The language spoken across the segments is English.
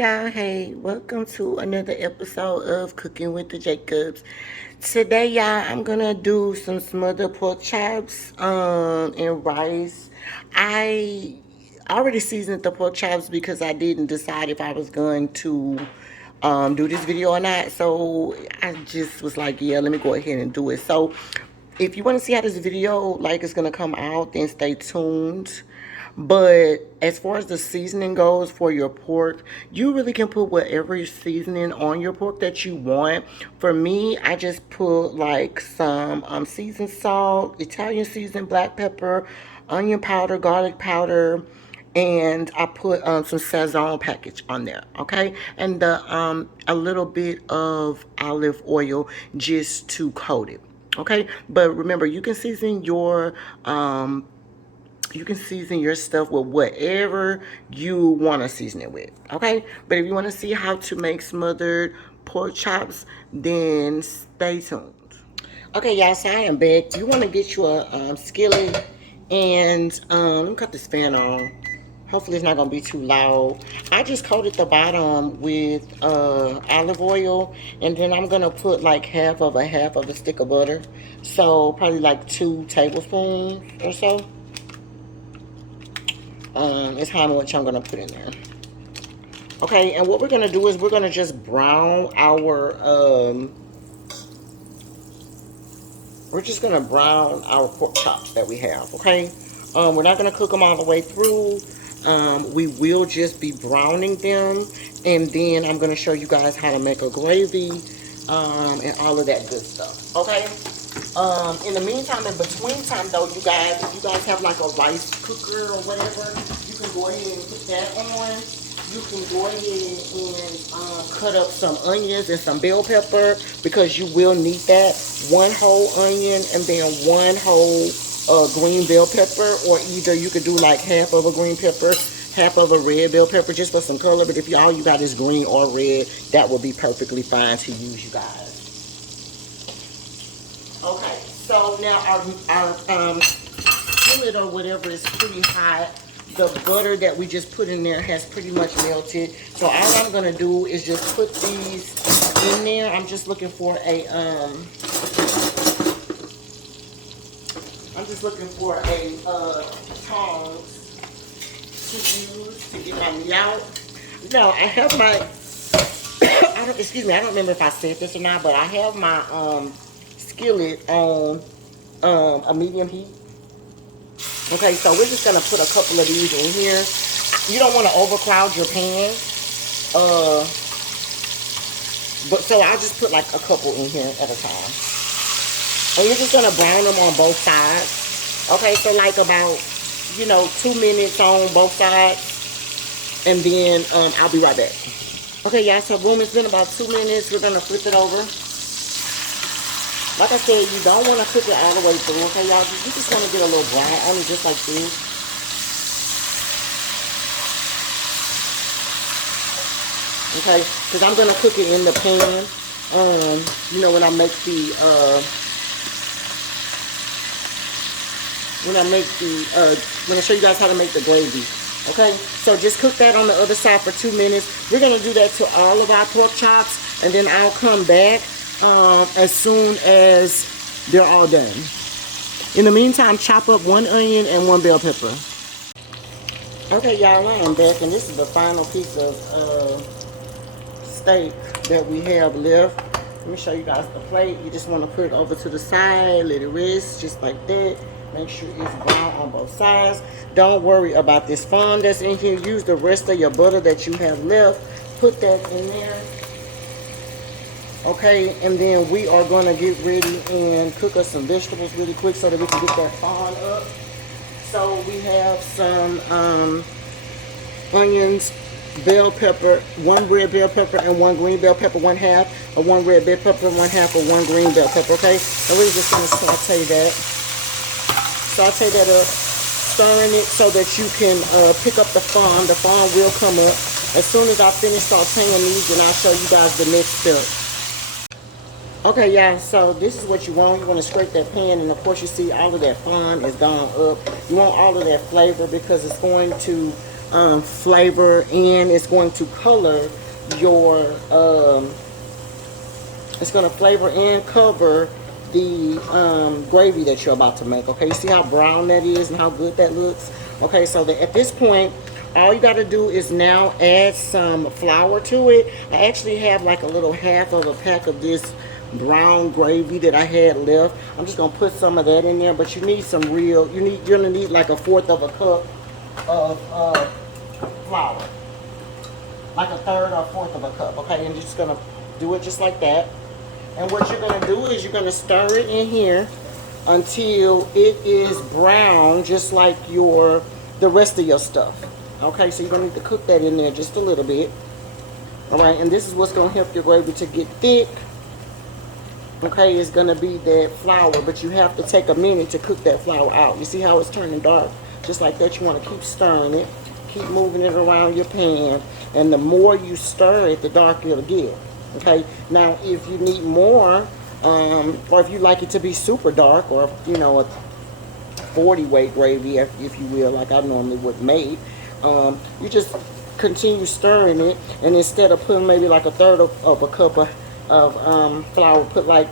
y'all. Hey, welcome to another episode of Cooking with the Jacobs. Today, y'all, I'm gonna do some smothered pork chops and rice. I already seasoned the pork chops because I didn't decide if I was going to do this video or not. So I just was like, yeah, let me go ahead and do it. So if you want to see how this video is gonna come out, then stay tuned. But as far as the seasoning goes for your pork, you really can put whatever seasoning on your pork that you want. For me, I just put like some seasoned salt, Italian seasoned black pepper, onion powder, garlic powder, and I put some Sazon package on there, okay? And a little bit of olive oil just to coat it, okay? But remember, you can season your stuff with whatever you want to season it with, okay? But if you want to see how to make smothered pork chops, then stay tuned. Okay, y'all, so I am back. You want to get you a skillet, and let me cut this fan on. Hopefully it's not going to be too loud. I just coated the bottom with olive oil, and then I'm going to put like half of a stick of butter. So probably like 2 tablespoons or so. Is how much I'm gonna put in there. Okay, and what we're gonna do is we're gonna just brown our we're just gonna brown our pork chops that we have. Okay, we're not gonna cook them all the way through. We will just be browning them, and then I'm gonna show you guys how to make a gravy and all of that good stuff. Okay. In the meantime, in between time though, you guys, if you guys have like a rice cooker or whatever, you can go ahead and put that on. You can go ahead and cut up some onions and some bell pepper because you will need that. 1 whole onion and then 1 whole green bell pepper, or either you could do like half of a green pepper, half of a red bell pepper just for some color. But if all you got is green or red, that will be perfectly fine to use, you guys. Okay, so now our skillet or whatever is pretty hot. The butter that we just put in there has pretty much melted. So all I'm gonna do is just put these in there. I'm just looking for a tongs to use to get my meat out. Now I have my excuse me, I don't remember if I said this or not, but I have my skillet on a medium heat. Okay, so we're just gonna put a couple of these in here. You don't want to overcloud your pan, but so I'll just put like a couple in here at a time. And you're just gonna brown them on both sides. Okay, so like about 2 minutes on both sides, and then I'll be right back. Okay, y'all, so boom, it's been about 2 minutes. We're gonna flip it over. Like I said, you don't want to cook it all the way through, okay, y'all? You just want to get a little brown on it, just like this. Okay, because I'm going to cook it in the pan, when I make the, when I show you guys how to make the gravy. Okay, so just cook that on the other side for 2 minutes. We're going to do that to all of our pork chops, and then I'll come back as soon as they're all done. In the meantime, chop up 1 onion and 1 bell pepper. Okay, y'all, I am back, and this is the final piece of steak that we have left. Let me show you guys the plate. You just want to put it over to the side, let it rest, just like that. Make sure it's brown on both sides. Don't worry about this fond that's in here. Use the rest of your butter that you have left. Put that in there. Okay, and then we are going to get ready and cook us some vegetables really quick so that we can get that fond up. So we have some onions, bell pepper, 1 red bell pepper and 1 green bell pepper, 1/2 of 1 red bell pepper, 1/2 of 1 green bell pepper, okay? And we're just going to saute that. Saute that up, stirring it so that you can pick up the fond. The fond will come up. As soon as I finish sauteing these, then I'll show you guys the next step. Okay, y'all, so this is what you want. You want to scrape that pan, and of course you see all of that fond is gone up. You want all of that flavor because it's going to flavor, and it's going to color your it's going to flavor and cover the gravy that you're about to make. Okay, you see how brown that is and how good that looks? Okay, so at this point, all you got to do is now add some flour to it. I actually have like a little half of a pack of this brown gravy that I had left. I'm just going to put some of that in there, but you need some real, you're going to need like a fourth of a cup of flour. Like a third or fourth of a cup, okay? And you're just going to do it just like that. And what you're going to do is you're going to stir it in here until it is brown, just like the rest of your stuff. Okay, so you're going to need to cook that in there just a little bit. All right, and this is what's going to help your gravy to get thick. Okay, it's going to be that flour, but you have to take a minute to cook that flour out. You see how it's turning dark? Just like that, you want to keep stirring it. Keep moving it around your pan. And the more you stir it, the darker it'll get. Okay, now if you need more, or if you like it to be super dark, or you know, a 40 weight gravy, if you will, like I normally would make, you just continue stirring it, and instead of putting maybe like a third of a cup of flour, put a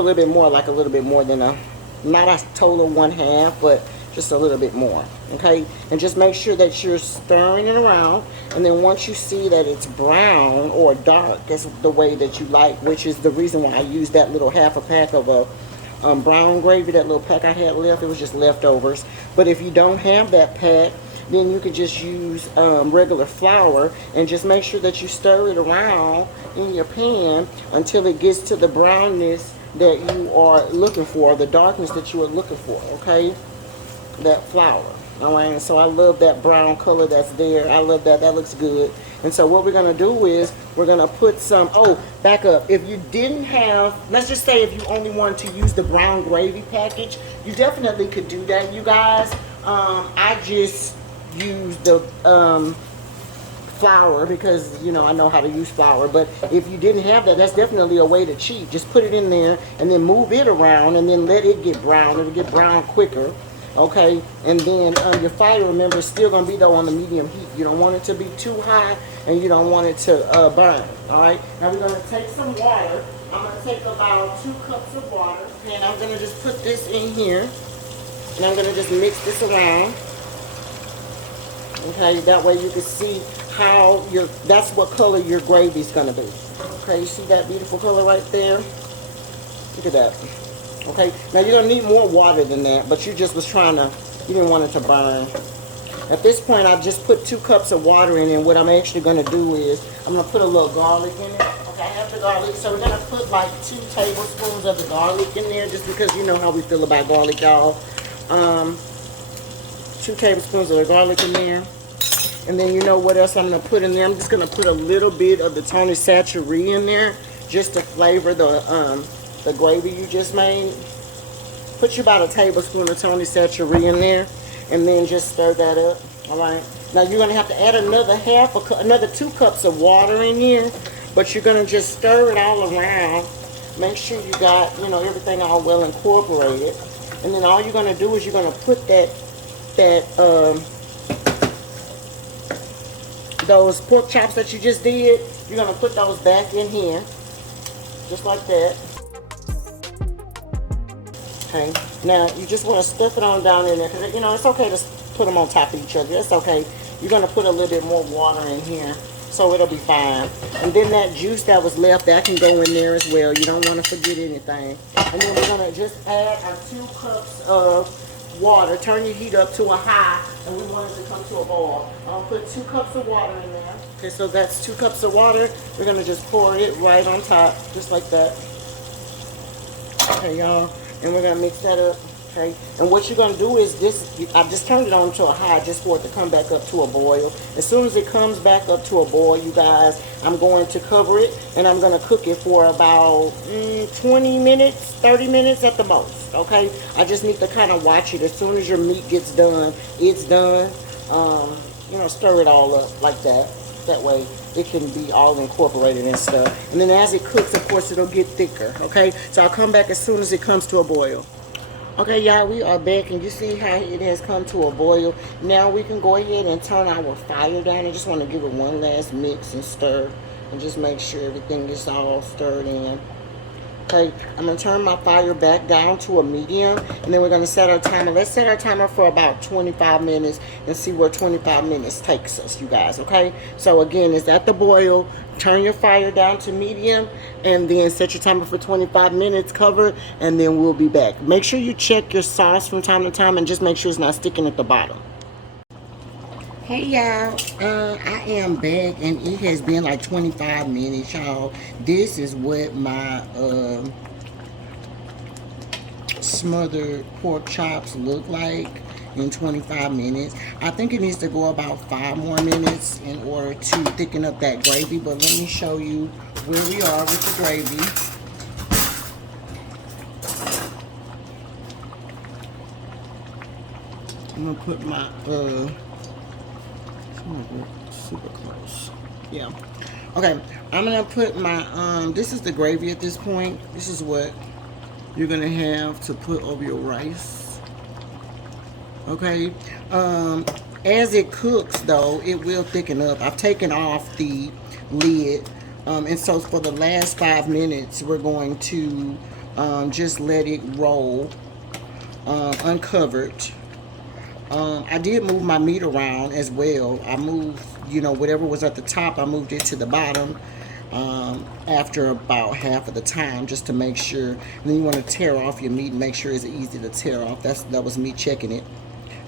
little bit more, like a little bit more than not a total 1/2, but just a little bit more. Okay, and just make sure that you're stirring it around, and then once you see that it's brown or dark, that's the way that you like, which is the reason why I used that little half a pack of a brown gravy, that little pack I had left. It was just leftovers. But if you don't have that pack, then you can just use regular flour, and just make sure that you stir it around in your pan until it gets to the brownness that you are looking for, the darkness that you are looking for. Okay, that flour. All right, and so I love that brown color that's there. I love that. That looks good. And so what we're going to do is we're going to put some, back up. If you didn't have, let's just say if you only wanted to use the brown gravy package, you definitely could do that, you guys. I just use the flour because, you know, I know how to use flour. But if you didn't have that, that's definitely a way to cheat. Just put it in there and then move it around and then let it get brown. It'll get brown quicker. Okay, and then your fire, remember, is still going to be though on the medium heat. You don't want it to be too high, and you don't want it to burn. All right, now we're going to take some water. I'm going to take about 2 cups of water, and I'm going to just put this in here, and I'm going to just mix this around. Okay, that way you can see how that's what color your gravy is going to be. Okay, you see that beautiful color right there? Look at that. Okay, now you're going to need more water than that, but you just was you didn't want it to burn. At this point, I've just put 2 cups of water in, and what I'm actually going to do is I'm going to put a little garlic in it. Okay, I have the garlic, so we're going to put like 2 tablespoons of the garlic in there, just because you know how we feel about garlic, y'all. 2 tablespoons of the garlic in there. And then you know what else I'm going to put in there? I'm just going to put a little bit of the Tony Chachere in there, just to flavor the gravy you just made. Put you about a tablespoon of Tony Chachere in there, and then just stir that up. All right. Now you're gonna have to add another 2 cups of water in here, but you're gonna just stir it all around. Make sure you got, you know, everything all well incorporated, and then all you're gonna do is you're gonna put those pork chops that you just did. You're gonna put those back in here, just like that. Okay, now you just want to stuff it on down in there, because you know it's okay to put them on top of each other. That's okay. You're going to put a little bit more water in here, so it'll be fine. And then that juice that was left, that can go in there as well. You don't want to forget anything. And then we're going to just add our 2 cups of water. Turn your heat up to a high, and we want it to come to a boil. I'll put 2 cups of water in there. Okay, so that's 2 cups of water. We're going to just pour it right on top, just like that. Okay, y'all. And we're going to mix that up, okay? And what you're going to do is I just turned it on to a high just for it to come back up to a boil. As soon as it comes back up to a boil, you guys, I'm going to cover it, and I'm going to cook it for about 20 minutes, 30 minutes at the most, okay? I just need to kind of watch it. As soon as your meat gets done, it's done. You know, stir it all up like that. That way it can be all incorporated and stuff. And then as it cooks, of course, it'll get thicker, okay? So I'll come back as soon as it comes to a boil. Okay, y'all, we are back, and you see how it has come to a boil. Now we can go ahead and turn our fire down. I just want to give it one last mix and stir, and just make sure everything is all stirred in. Okay, I'm going to turn my fire back down to a medium, and then we're going to set our timer. Let's set our timer for about 25 minutes and see where 25 minutes takes us, you guys, okay? So again, it's at the boil. Turn your fire down to medium, and then set your timer for 25 minutes, cover, and then we'll be back. Make sure you check your sauce from time to time, and just make sure it's not sticking at the bottom. Hey y'all, I am back, and it has been like 25 minutes, y'all. This is what my smothered pork chops look like in 25 minutes. I think it needs to go about 5 more minutes in order to thicken up that gravy, but let me show you where we are with the gravy. I'm gonna put my super close. Yeah. Okay, I'm gonna put my this is the gravy at this point. This is what you're gonna have to put over your rice. Okay. As it cooks though, it will thicken up. I've taken off the lid. And so for the last 5 minutes, we're going to just let it roll uncovered. I did move my meat around as well. I moved, whatever was at the top, I moved it to the bottom after about half of the time, just to make sure. And then you want to tear off your meat and make sure it's easy to tear off. That was me checking it.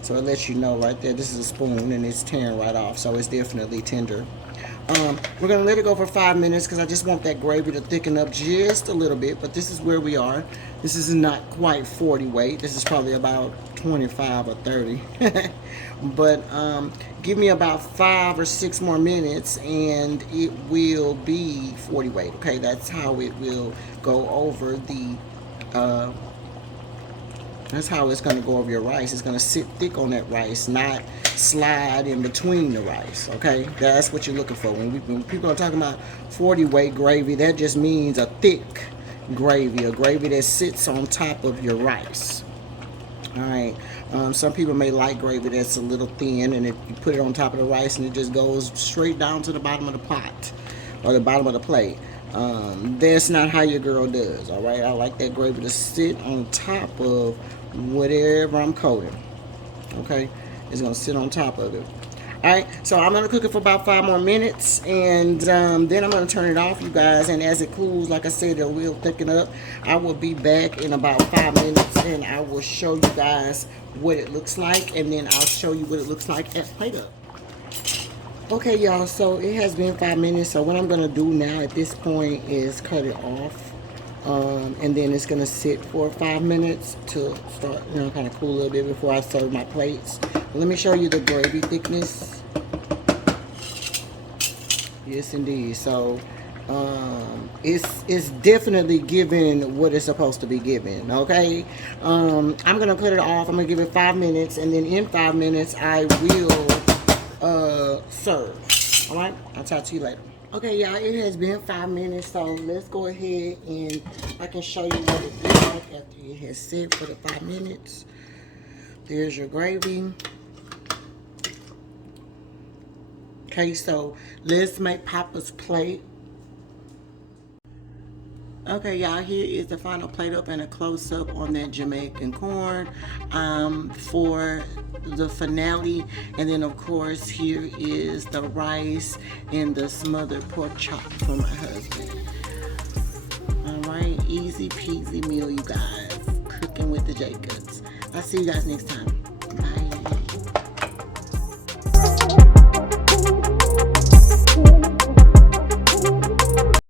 So it lets you know right there, this is a spoon and it's tearing right off. So it's definitely tender. We're going to let it go for 5 minutes because I just want that gravy to thicken up just a little bit. But this is where we are. This is not quite 40 weight. This is probably about 25 or 30. But give me about 5 or 6 more minutes and it will be 40 weight. Okay, that's how it will go over the that's how it's going to go over your rice. It's going to sit thick on that rice, not slide in between the rice, okay? That's what you're looking for. When people are talking about 40 weight gravy, that just means a thick gravy, a gravy that sits on top of your rice. All right. Some people may like gravy that's a little thin, and if you put it on top of the rice and it just goes straight down to the bottom of the pot or the bottom of the plate. That's not how your girl does, all right? I like that gravy to sit on top of whatever I'm coating, okay? It's gonna sit on top of it. All right, so I'm gonna cook it for about 5 more minutes, and then I'm gonna turn it off, you guys. And as it cools, like I said, it will thicken up. I will be back in about 5 minutes, and I will show you guys what it looks like, and then I'll show you what it looks like at plate up. Okay, y'all, so it has been 5 minutes. So what I'm going to do now at this point is cut it off. And then it's going to sit for 5 minutes to start, kind of cool a little bit before I serve my plates. But let me show you the gravy thickness. Yes, indeed. So it's definitely giving what it's supposed to be giving, okay? I'm going to cut it off. I'm going to give it 5 minutes. And then in 5 minutes, I will serve. All right, I'll talk to you later. Okay, y'all, it has been 5 minutes, so let's go ahead and I can show you what it looks like after it has set for the 5 minutes. There's your gravy. Okay, so let's make Papa's plate. Okay, y'all, here is the final plate up and a close-up on that Jamaican corn for the finale. And then, of course, here is the rice and the smothered pork chop for my husband. All right, easy peasy meal, you guys. Cooking with the Jacobs. I'll see you guys next time.